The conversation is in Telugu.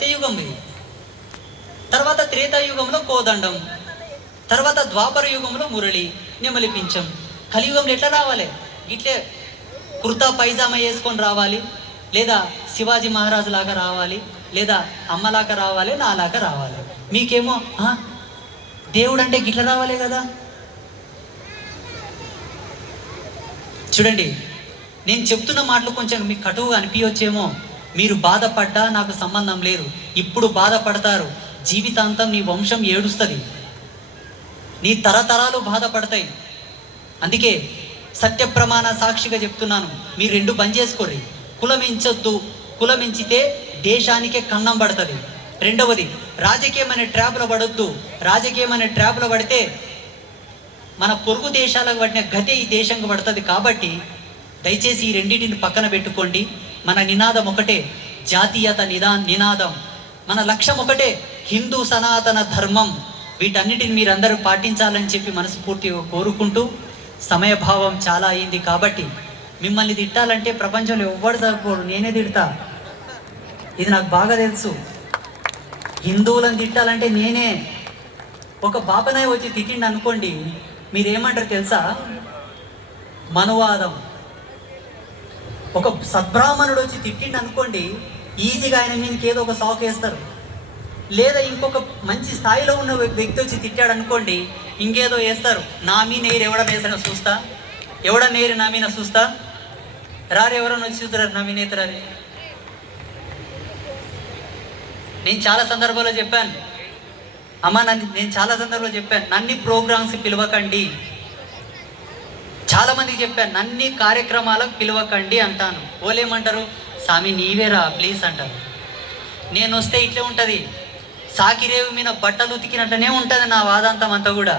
సత్యయుగం ఇది. తర్వాత త్రేతాయుగంలో కోదండం, తర్వాత ద్వాపర యుగంలో మురళి, నెమలి పింఛం. కలియుగంలో ఎట్లా రావాలి? ఇట్లే కుర్తా పైజామా వేసుకొని రావాలి, లేదా శివాజీ మహారాజు లాగా రావాలి, లేదా అమ్మలాగా రావాలి, నాలాగా రావాలి. మీకేమో దేవుడు అంటే గిట్ల రావాలే కదా. చూడండి, నేను చెప్తున్న మాటలు కొంచెం మీకు కటువుగా అనిపించవచ్చేమో. మీరు బాధపడ్డా నాకు సంబంధం లేదు. ఇప్పుడు బాధపడతారు, జీవితాంతం నీ వంశం ఏడుస్తుంది, నీ తరతరాలు బాధపడతాయి. అందుకే సత్య ప్రమాణ సాక్షిగా చెప్తున్నాను, మీరు రెండు బంద్ చేసుకోర్రి. కులమించొద్దు, కులమించితే దేశానికే కన్నం పడుతుంది. రెండవది, రాజకీయమైన ట్రాప్లో పడొద్దు. రాజకీయమైన ట్రాప్లో పడితే మన పొరుగు దేశాలకు పడిన గతే ఈ దేశంకి పడుతుంది. కాబట్టి దయచేసి ఈ రెండింటిని పక్కన పెట్టుకోండి. మన నినాదం ఒకటే, జాతీయత నినాదం. మన లక్ష్యం ఒకటే, హిందూ సనాతన ధర్మం. వీటన్నిటిని మీరందరూ పాటించాలని చెప్పి మనస్ఫూర్తిగా కోరుకుంటూ, సమయభావం చాలా అయింది కాబట్టి మిమ్మల్ని తిట్టాలంటే ప్రపంచంలో ఎవ్వడు సరిపోడు, నేనే తిడతా. ఇది నాకు బాగా తెలుసు. హిందువులను తిట్టాలంటే నేనే. ఒక బాపనాయ వచ్చి తిట్టిండి అనుకోండి, మీరేమంటారు తెలుసా? మనువాదం. ఒక సద్బ్రాహ్మణుడు వచ్చి తిట్టిండి అనుకోండి, ఈజీగా ఆయన మీదకి ఏదో ఒక సాకు వేస్తారు. లేదా ఇంకొక మంచి స్థాయిలో ఉన్న వ్యక్తి వచ్చి తిట్టాడు అనుకోండి, ఇంకేదో వేస్తారు. నా మీ నేరు ఎవడన్నా వేసాడో చూస్తా, ఎవడన్నా నేరు నా మీద చూస్తా, రారు ఎవరన్నా వచ్చి చూస్తారు నా మీ నేతరారి. నేను చాలా సందర్భాల్లో చెప్పాను, అమ్మ నేను చాలా సందర్భాల్లో చెప్పాను, నన్ని ప్రోగ్రామ్స్ పిలవకండి. చాలామందికి చెప్పాను, నన్ని కార్యక్రమాలకు పిలవకండి అంటాను. ఓలేమంటారు, స్వామి నీవేరా ప్లీజ్ అంటారు. నేను వస్తే ఇట్లే ఉంటుంది, సాకిరేవు మీద బట్టలు ఉతికినట్లనే ఉంటుంది నా వాదాంతం అంతా కూడా.